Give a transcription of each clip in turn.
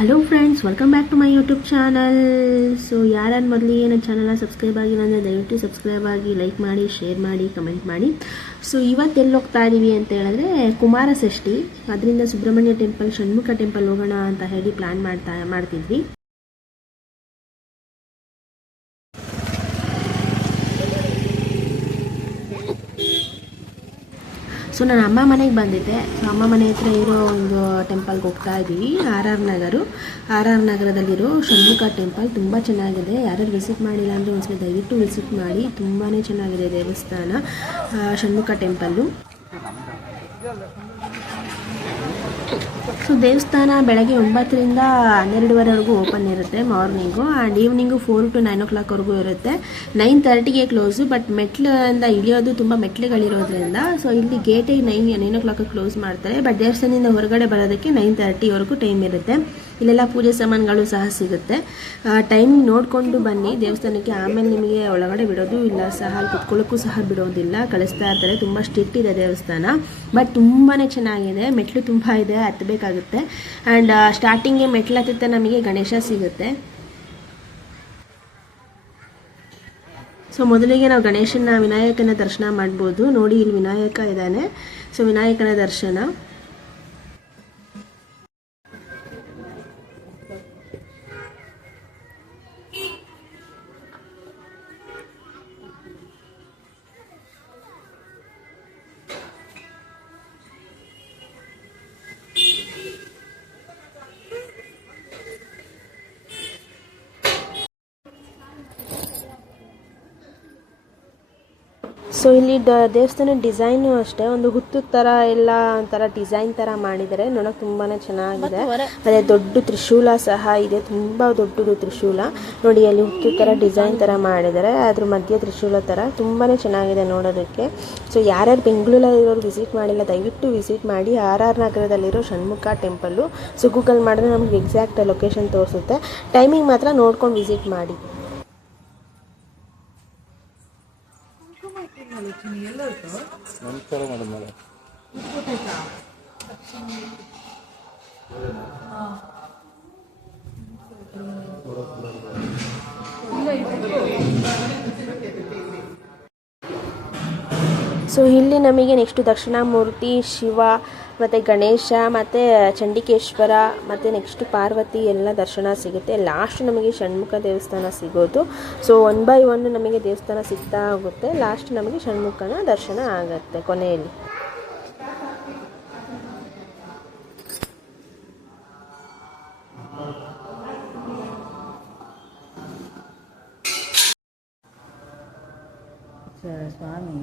Hello friends, welcome back to my YouTube channel. So ಯಾರು ಮೊದಲಿಗೆ ನನ್ನ ಚಾನಲ್ನ ಸಬ್ಸ್ಕ್ರೈಬ್ ಆಗಿಲ್ಲ ಅಂದರೆ ದಯವಿಟ್ಟು ಸಬ್ಸ್ಕ್ರೈಬ್ ಆಗಿ, ಲೈಕ್ ಮಾಡಿ, ಶೇರ್ ಮಾಡಿ, ಕಮೆಂಟ್ ಮಾಡಿ. ಸೊ ಇವತ್ತು ಎಲ್ಲಿ ಹೋಗ್ತಾ ಇದ್ದೀವಿ ಅಂತ ಹೇಳಿದ್ರೆ ಕುಮಾರ ಷಷ್ಠಿ, ಅದರಿಂದ ಸುಬ್ರಹ್ಮಣ್ಯ ಟೆಂಪಲ್, ಷಣ್ಮುಖ ಟೆಂಪಲ್ ಹೋಗೋಣ ಅಂತ ಹೇಳಿ ಪ್ಲ್ಯಾನ್ ಮಾಡ್ತಿದ್ವಿ. ಸೊ ನಾನು ಅಮ್ಮ ಮನೆಗೆ ಬಂದಿದ್ದೆ. ಸೊ ಅಮ್ಮ ಮನೆ ಹತ್ರ ಇರೋ ಒಂದು ಟೆಂಪಲ್ಗೆ ಹೋಗ್ತಾ ಇದ್ದೀವಿ. ಆರ್ ಆರ್ ನಗರದಲ್ಲಿರೋ ಷಣ್ಮುಖ ಟೆಂಪಲ್ ತುಂಬ ಚೆನ್ನಾಗಿದೆ. ಯಾರ್ಯಾರು ವಿಸಿಟ್ ಮಾಡಿಲ್ಲ ಅಂದರೆ ಒಂದ್ಸಲ ದಯವಿಟ್ಟು ವಿಸಿಟ್ ಮಾಡಿ. ತುಂಬಾ ಚೆನ್ನಾಗಿದೆ ದೇವಸ್ಥಾನ, ಷಣ್ಮುಖ ಟೆಂಪಲ್ಲು. ಸೊ ದೇವಸ್ಥಾನ ಬೆಳಗ್ಗೆ 9ರಿಂದ 12ವರೆವರೆಗೂ ಓಪನ್ ಇರುತ್ತೆ ಮಾರ್ನಿಂಗು, ಆ್ಯಂಡ್ ಈವ್ನಿಂಗು 4 to 9 o'clockವರೆಗೂ ಇರುತ್ತೆ. 9:30ಗೆ ಕ್ಲೋಸು. ಬಟ್ ಮೆಟ್ಲಿಂದ ಇಳಿಯೋದು ತುಂಬ ಮೆಟ್ಲುಗಳಿರೋದ್ರಿಂದ ಸೊ ಇಲ್ಲಿ ಗೇಟಿಗೆ 9 o'clock ಕ್ಲೋಸ್ ಮಾಡ್ತಾರೆ. ಬಟ್ ದೇವಸ್ಥಾನದಿಂದ ಹೊರಗಡೆ ಬರೋದಕ್ಕೆ 9:30ವರೆಗೂ ಟೈಮ್ ಇರುತ್ತೆ. ಇಲ್ಲೆಲ್ಲ ಪೂಜೆ ಸಾಮಾನುಗಳು ಸಹ ಸಿಗುತ್ತೆ. ಟೈಮಿಂಗ್ ನೋಡಿಕೊಂಡು ಬನ್ನಿ ದೇವಸ್ಥಾನಕ್ಕೆ. ಆಮೇಲೆ ನಿಮಗೆ ಒಳಗಡೆ ಬಿಡೋದು ಇಲ್ಲ, ಸಹ ಅಲ್ಲಿ ಕುತ್ಕೊಳ್ಳೋಕ್ಕೂ ಸಹ ಬಿಡೋದಿಲ್ಲ, ಕಳಿಸ್ತಾ ಇರ್ತಾರೆ. ತುಂಬ ಸ್ಟ್ರಿಕ್ಟ್ ಇದೆ ದೇವಸ್ಥಾನ, ಬಟ್ ತುಂಬಾ ಚೆನ್ನಾಗಿದೆ. ಮೆಟ್ಲು ತುಂಬ ಇದೆ, ಹತ್ತಬೇಕಾಗುತ್ತೆ. ಆ್ಯಂಡ್ ಸ್ಟಾರ್ಟಿಂಗ್ಗೆ ಮೆಟ್ಲು ಹತ್ತಿತ್ತ ನಮಗೆ ಗಣೇಶ ಸಿಗುತ್ತೆ. ಸೊ ಮೊದಲಿಗೆ ನಾವು ವಿನಾಯಕನ ದರ್ಶನ ಮಾಡ್ಬೋದು. ನೋಡಿ, ಇಲ್ಲಿ ವಿನಾಯಕ ಇದ್ದಾನೆ. ಸೊ ವಿನಾಯಕನ ದರ್ಶನ. ಸೊ ಇಲ್ಲಿ ದೇವಸ್ಥಾನ ಡಿಸೈನು ಅಷ್ಟೇ, ಒಂದು ಹುತ್ತು ಥರ ಎಲ್ಲ ಒಂಥರ ಡಿಸೈನ್ ಥರ ಮಾಡಿದ್ದಾರೆ. ನೋಡೋಕೆ ತುಂಬಾ ಚೆನ್ನಾಗಿದೆ. ಅದೇ ದೊಡ್ಡ ತ್ರಿಶೂಲ ಸಹ ಇದೆ, ತುಂಬ ದೊಡ್ಡದು ತ್ರಿಶೂಲ. ನೋಡಿ, ಅಲ್ಲಿ ಹುತ್ತು ಥರ ಡಿಸೈನ್ ಥರ ಮಾಡಿದ್ದಾರೆ, ಅದ್ರ ಮಧ್ಯೆ ತ್ರಿಶೂಲ ಥರ. ತುಂಬಾ ಚೆನ್ನಾಗಿದೆ ನೋಡೋದಕ್ಕೆ. ಸೊ ಯಾರ್ಯಾರು ಬೆಂಗಳೂರಲ್ಲಿರೋರು ವಿಸಿಟ್ ಮಾಡಿಲ್ಲ ದಯವಿಟ್ಟು ವಿಸಿಟ್ ಮಾಡಿ. ಆರ್ ಆರ್ ನಗರದಲ್ಲಿರೋ ಷಣ್ಮುಖ ಟೆಂಪಲ್ಲು. ಸೊ ಗೂಗಲ್ ಮಾಡಿದ್ರೆ ನಮಗೆ ಎಕ್ಸಾಕ್ಟ್ ಲೊಕೇಶನ್ ತೋರಿಸುತ್ತೆ. ಟೈಮಿಂಗ್ ಮಾತ್ರ ನೋಡ್ಕೊಂಡು ವಿಸಿಟ್ ಮಾಡಿ. ನಮಸ್ಕಾರ ಮೇಡಮ್. ಸೊ ಇಲ್ಲಿ ನಮಗೆ ನೆಕ್ಸ್ಟ್ ದಕ್ಷಿಣಾಮೂರ್ತಿ, ಶಿವ ಮತ್ತು ಗಣೇಶ ಮತ್ತು ಚಂಡಿಕೇಶ್ವರ ಮತ್ತು ನೆಕ್ಸ್ಟ್ ಪಾರ್ವತಿ ಎಲ್ಲ ದರ್ಶನ ಸಿಗುತ್ತೆ. ಲಾಸ್ಟ್ ನಮಗೆ ಷಣ್ಮುಖ ದೇವಸ್ಥಾನ ಸಿಗೋದು. ಸೊ 1 by 1 ನಮಗೆ ದೇವಸ್ಥಾನ ಸಿಗ್ತಾ ಹೋಗುತ್ತೆ. ಲಾಸ್ಟ್ ನಮಗೆ ಷಣ್ಮುಖನ ದರ್ಶನ ಆಗುತ್ತೆ ಕೊನೆಯಲ್ಲಿ. ಸ್ವಾಮಿ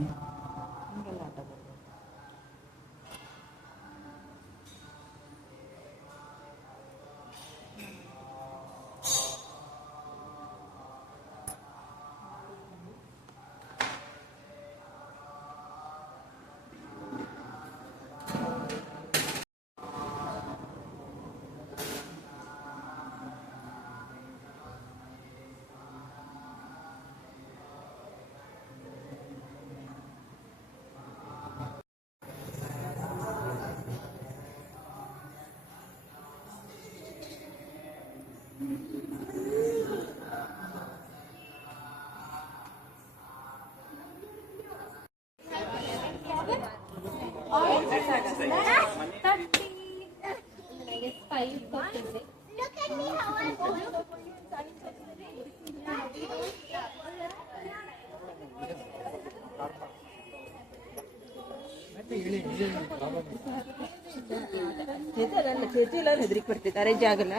ಚೇತಿಲ್ಲ ಹೆದರಿಕೆ ಬರ್ತಿದ್ದಾರೆ ಜಾಗಲ್ಲ.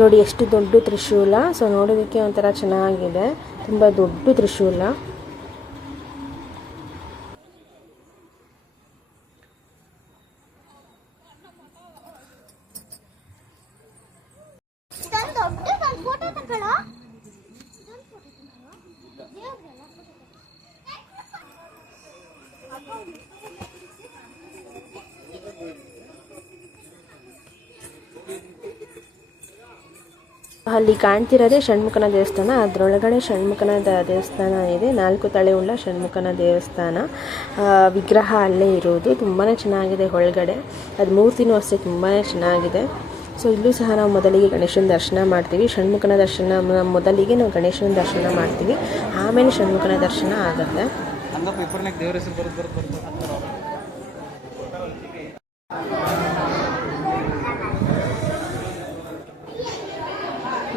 ನೋಡಿ ಎಷ್ಟು ದೊಡ್ಡ ತ್ರಿಶೂಲ. ಸೊ ನೋಡೋದಕ್ಕೆ ಒಂಥರ ಚೆನ್ನಾಗಿದೆ, ತುಂಬ ದೊಡ್ಡ ತ್ರಿಶೂಲ. ಅಲ್ಲಿ ಕಾಣ್ತಿರೋದೇ ಷಣ್ಮುಖನ ದೇವಸ್ಥಾನ. ಅದರೊಳಗಡೆ ಷಣ್ಮುಖನ ದೇವಸ್ಥಾನ ಇದೆ. 4 ತಲೆ ಉಳ್ಳ ಷಣ್ಮುಖನ ದೇವಸ್ಥಾನ. ವಿಗ್ರಹ ಅಲ್ಲೇ ಇರೋದು. ತುಂಬಾ ಚೆನ್ನಾಗಿದೆ ಒಳಗಡೆ. ಅದು ಮೂರ್ತಿನೂ ಅಷ್ಟೇ ತುಂಬಾ ಚೆನ್ನಾಗಿದೆ. ಸೊ ಇಲ್ಲೂ ಸಹ ನಾವು ಮೊದಲಿಗೆ ಗಣೇಶನ ದರ್ಶನ ಮಾಡ್ತೀವಿ. ಷಣ್ಮುಖನ ದರ್ಶನ ಮೊದಲಿಗೆ ನಾವು ಗಣೇಶನ ದರ್ಶನ ಮಾಡ್ತೀವಿ, ಆಮೇಲೆ ಷಣ್ಮುಖನ ದರ್ಶನ ಆಗುತ್ತೆ.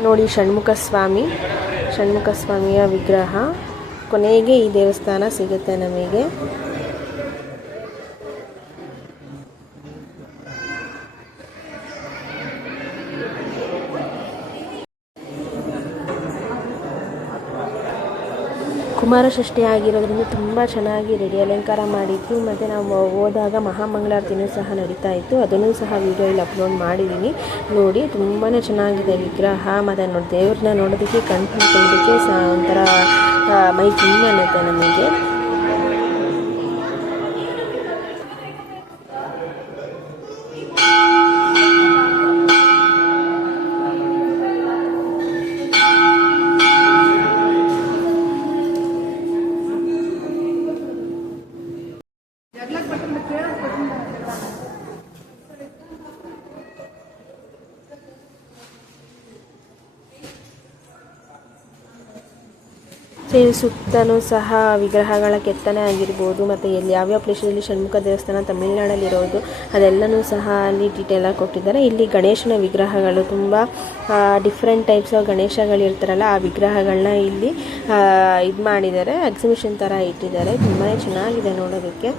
ನೋಡಿ ಷಣ್ಮುಖ ಸ್ವಾಮಿಯ ವಿಗ್ರಹ. ಕೊನೆಗೆ ಈ ದೇವಸ್ಥಾನ ಸಿಗುತ್ತೆ ನಮಗೆ. ಕುಮಾರ ಷಷ್ಠಿ ಆಗಿರೋದ್ರಿಂದ ತುಂಬ ಚೆನ್ನಾಗಿ ರೆಡಿ ಅಲಂಕಾರ ಮಾಡಿತ್ತು. ಮತ್ತು ನಾವು ಹೋದಾಗ ಮಹಾಮಂಗಳಾರತಿನೂ ಸಹ ನಡೀತಾ ಇತ್ತು. ಅದನ್ನು ಸಹ ವಿಡಿಯೋ ಇಲ್ಲಿ ಅಪ್ಲೋಡ್ ಮಾಡಿದ್ದೀನಿ. ನೋಡಿ ತುಂಬಾ ಚೆನ್ನಾಗಿದೆ ವಿಗ್ರಹ. ಮತ್ತು ದೇವ್ರನ್ನ ನೋಡೋದಕ್ಕೆ ಕಣ್ತುಂಬಿಕೊಳ್ಳೋದಕ್ಕೆ ಸಹ ಒಂಥರ ಮೈ ತುಂಬ ಅನ್ನುತ್ತೆ ನಮಗೆ. ಸುತ್ತಲೂ ಸಹ ವಿಗ್ರಹಗಳ ಕೆತ್ತನೆ ಆಗಿರ್ಬೋದು, ಮತ್ತು ಎಲ್ಲಿ ಯಾವ್ಯಾವ ಪ್ಲೇಸಲ್ಲಿ ಷಣ್ಮುಖ ದೇವಸ್ಥಾನ ತಮಿಳ್ನಾಡಲ್ಲಿರೋದು ಅದೆಲ್ಲನೂ ಸಹ ಅಲ್ಲಿ ಡೀಟೇಲಾಗಿ ಕೊಟ್ಟಿದ್ದಾರೆ. ಇಲ್ಲಿ ಗಣೇಶನ ವಿಗ್ರಹಗಳು ತುಂಬ ಡಿಫ್ರೆಂಟ್ ಟೈಪ್ಸ್ ಆಫ್ ಗಣೇಶಗಳಿರ್ತಾರಲ್ಲ, ಆ ವಿಗ್ರಹಗಳನ್ನ ಇಲ್ಲಿ ಇದು ಮಾಡಿದ್ದಾರೆ, ಎಕ್ಸಿಬಿಷನ್ ಥರ ಇಟ್ಟಿದ್ದಾರೆ. ತುಂಬಾ ಚೆನ್ನಾಗಿದೆ ನೋಡೋದಕ್ಕೆ.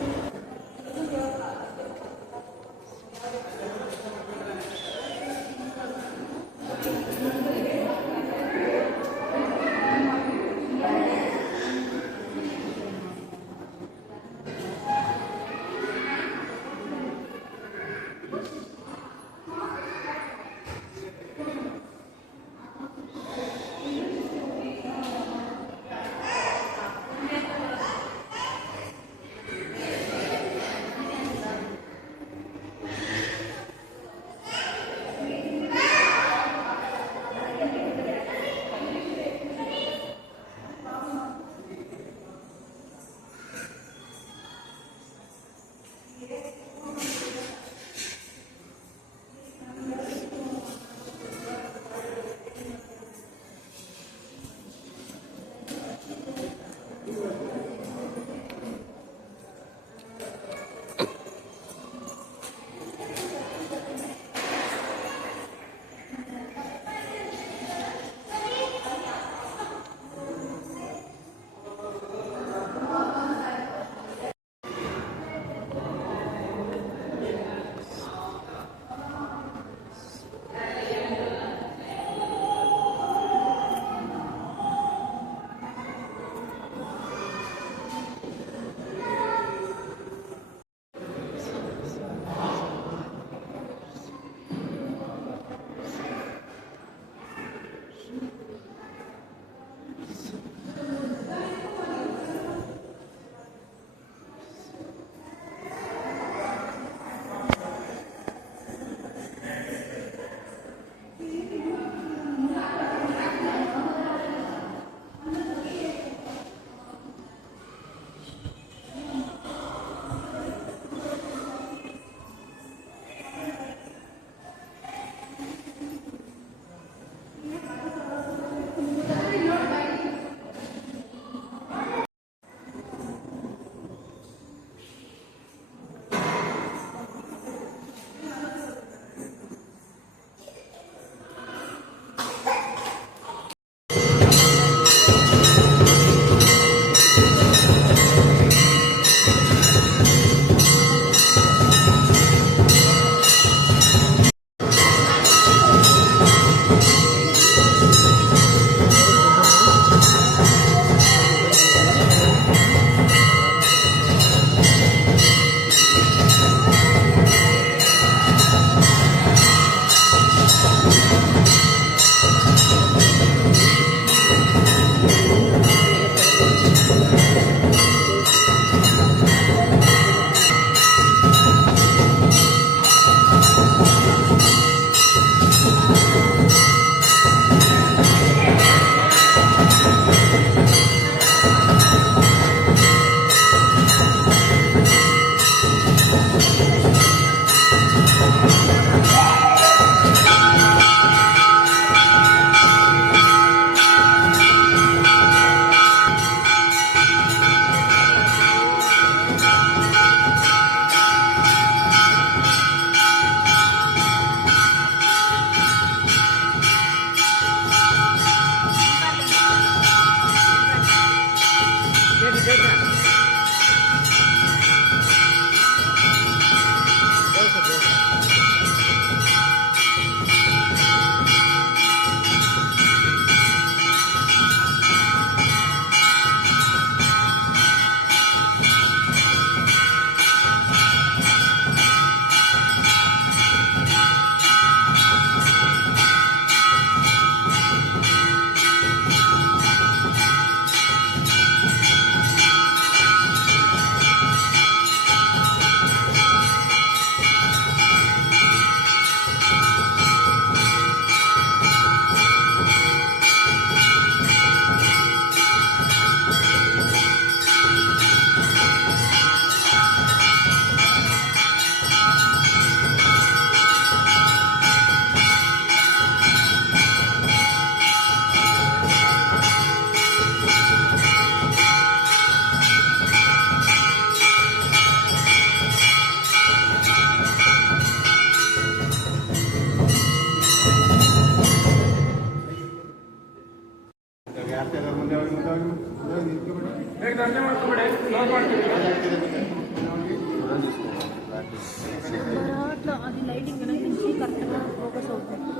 అది లైటింగ్ వెనక నుంచి కరెక్ట్గా ఫోకస్ అవుతుంది.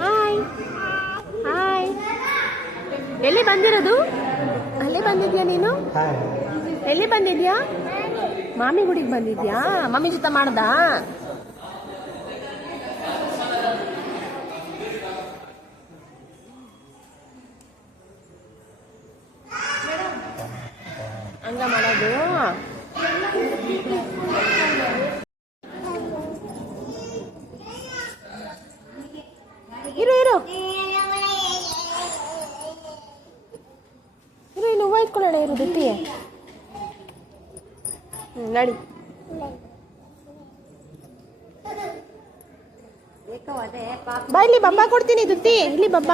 ಹಾಯ್ ಹಾಯ್, ಎಲ್ಲಿ ಬಂದಿರೋದು? ಅಲ್ಲೇ ಬಂದಿದ್ಯಾ ನೀನು? ಎಲ್ಲಿ ಬಂದಿದ್ಯಾ? ಮಾಮಿ ಗುಡಿಗೆ ಬಂದಿದ್ಯಾ? ಮಮ್ಮಿ ಜೊತೆ ಮಾಡ್ದಾ? ಹಂಗ ಮಾಡೋದು? ಇರು ಇರು ಇರು, ಇನ್ನು ಹೂವು ಇಟ್ಕೊಳ್ಳೋಣ, ಇರು ದುತ್ತಿ. ನಡಿ. ಬಾ, ಇಲ್ಲಿ ಬಬ್ಬ ಕೊಡ್ತೀನಿ ದುತ್ತಿ, ಇಲ್ಲಿ ಬಬ್ಬ.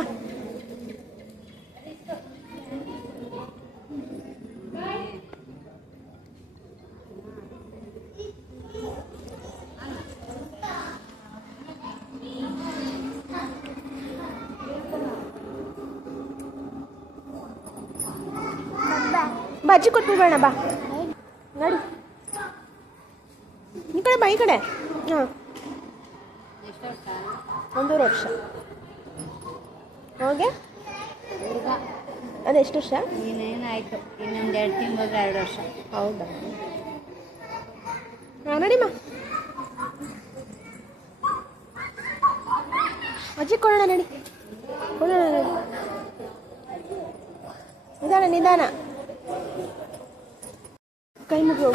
ಬಜ್ಜಿ ಕೊಟ್ಬಿಡೋಣ, ಬಾ ನಡಿ. ಈ ಕಡೆ ಬಾ, ಈ ಕಡೆ. ಹಾಂ, 1.5 ವರ್ಷ. ಹೋಗೆ ಅದೆಷ್ಟು ವರ್ಷ? ಇನ್ನೇನಾಯ್ತು, ಇನ್ನೊಂದು 2 ತಿಂಗಳು 2 ವರ್ಷ. ಹೌದಾ? ಹಾಂ, ನಡಿಮ್ಮ. ಅಜ್ಜಿ ಕೊಡೋಣ, ನಡಿ ಕೊಡೋಣ, ನಡಿ. ನಿಧಾನ ನಿಧಾನ, ಕೈ ಮುಗಿಯೋ.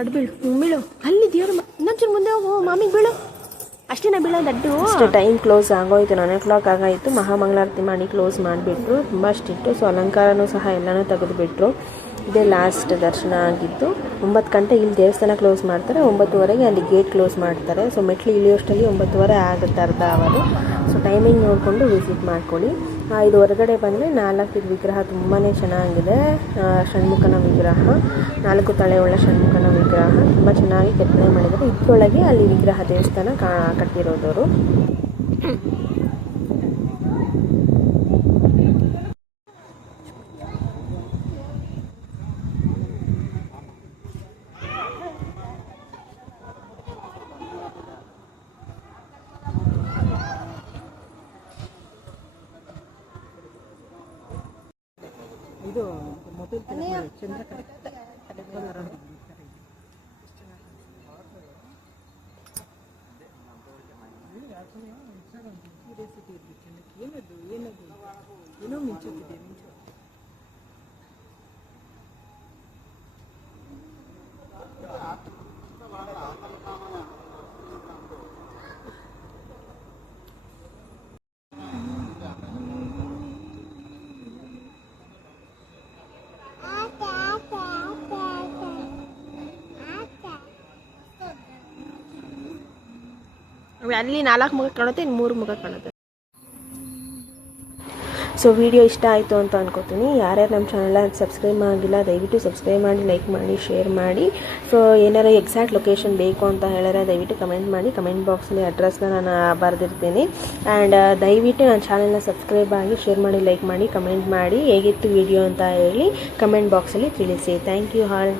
ಅಡು ಬೀಳು, ಬೀಳು. ಅಲ್ಲಿ ದೇವ್ರ ಇನ್ನೊಂಚೂರು ಮುಂದೆ ಹೋಗು, ಮಾಮಿಗೆ ಬೀಳು. ಅಷ್ಟೇನ ಬೀಳೋದಡ್ಡು. ಅಷ್ಟು ಟೈಮ್ ಕ್ಲೋಸ್ ಆಗೋಯ್ತು, 9 o'clock ಆಗಾಯಿತು. ಮಹಾಮಂಗಳಾರತಿ ಮಾಡಿ ಕ್ಲೋಸ್ ಮಾಡಿಬಿಟ್ರು. ತುಂಬ ಸ್ಟ್ರಿಕ್ಟು. ಸೊ ಅಲಂಕಾರನೂ ಸಹ ಎಲ್ಲನೂ ತೆಗೆದುಬಿಟ್ರು. ಇದೇ ಲಾಸ್ಟ್ ದರ್ಶನ ಆಗಿದ್ದು. 9 ಗಂಟೆ ಇಲ್ಲಿ ದೇವಸ್ಥಾನ ಕ್ಲೋಸ್ ಮಾಡ್ತಾರೆ, 9:30ಗೆ ಅಲ್ಲಿ ಗೇಟ್ ಕ್ಲೋಸ್ ಮಾಡ್ತಾರೆ. ಸೊ ಮೆಟ್ಲು ಇಳಿಯೋಷ್ಟರಲ್ಲಿ 9:30 ಆಗುತ್ತೆ, ಅರ್ಧ ಅವರು. ಸೊ ಟೈಮಿಂಗ್ ನೋಡಿಕೊಂಡು ವಿಸಿಟ್ ಮಾಡ್ಕೊಳ್ಳಿ. ಇದು ಹೊರಗಡೆ ಬಂದರೆ 4 ವಿಗ್ರಹ ತುಂಬಾ ಚೆನ್ನಾಗಿದೆ. ಷಣ್ಮುಖನ ವಿಗ್ರಹ, 4 ತಲೆಯುಳ್ಳ ಷಣ್ಮುಖನ ವಿಗ್ರಹ ತುಂಬ ಚೆನ್ನಾಗಿ ಕೆತ್ತನೆ ಮಾಡಿದ್ದಾರೆ. ಇದರೊಳಗೆ ಅಲ್ಲಿ ವಿಗ್ರಹ ದೇವಸ್ಥಾನ ಕಟ್ಟಿರೋದವರು. ಇದು ಮೊಬೈಲ್ ಚಂದ್ರ ಏನದು ಏನದು ಏನೋ ಮಿಂಚುತ್ತಿದೆ ಮಿಂಚು. ಅಲ್ಲಿ 4 ಮುಖ ಕಾಣುತ್ತೆ, ಇನ್ನು 3 ಮುಖ ಕಾಣುತ್ತೆ. ಸೊ ವಿಡಿಯೋ ಇಷ್ಟ ಆಯಿತು ಅಂತ ಅನ್ಕೋತೀನಿ. ಯಾರ್ಯಾರು ನಮ್ಮ ಚಾನಲ್ನ ಸಬ್ಸ್ಕ್ರೈಬ್ ಆಗಿಲ್ಲ ದಯವಿಟ್ಟು ಸಬ್ಸ್ಕ್ರೈಬ್ ಮಾಡಿ, ಲೈಕ್ ಮಾಡಿ, ಶೇರ್ ಮಾಡಿ. ಸೊ ಏನಾರು ಎಕ್ಸಾಕ್ಟ್ ಲೊಕೇಶನ್ ಬೇಕು ಅಂತ ಹೇಳಿದ್ರೆ ದಯವಿಟ್ಟು ಕಮೆಂಟ್ ಮಾಡಿ. ಕಮೆಂಟ್ ಬಾಕ್ಸಲ್ಲಿ ಅಡ್ರೆಸ್ನ ನಾನು ಬರೆದಿರ್ತೀನಿ. ಆ್ಯಂಡ್ ದಯವಿಟ್ಟು ನನ್ನ ಚಾನಲ್ನ ಸಬ್ಸ್ಕ್ರೈಬ್ ಆಗಿ, ಶೇರ್ ಮಾಡಿ, ಲೈಕ್ ಮಾಡಿ, ಕಮೆಂಟ್ ಮಾಡಿ. ಹೇಗಿತ್ತು ವಿಡಿಯೋ ಅಂತ ಹೇಳಿ ಕಮೆಂಟ್ ಬಾಕ್ಸಲ್ಲಿ ತಿಳಿಸಿ. Thank you all.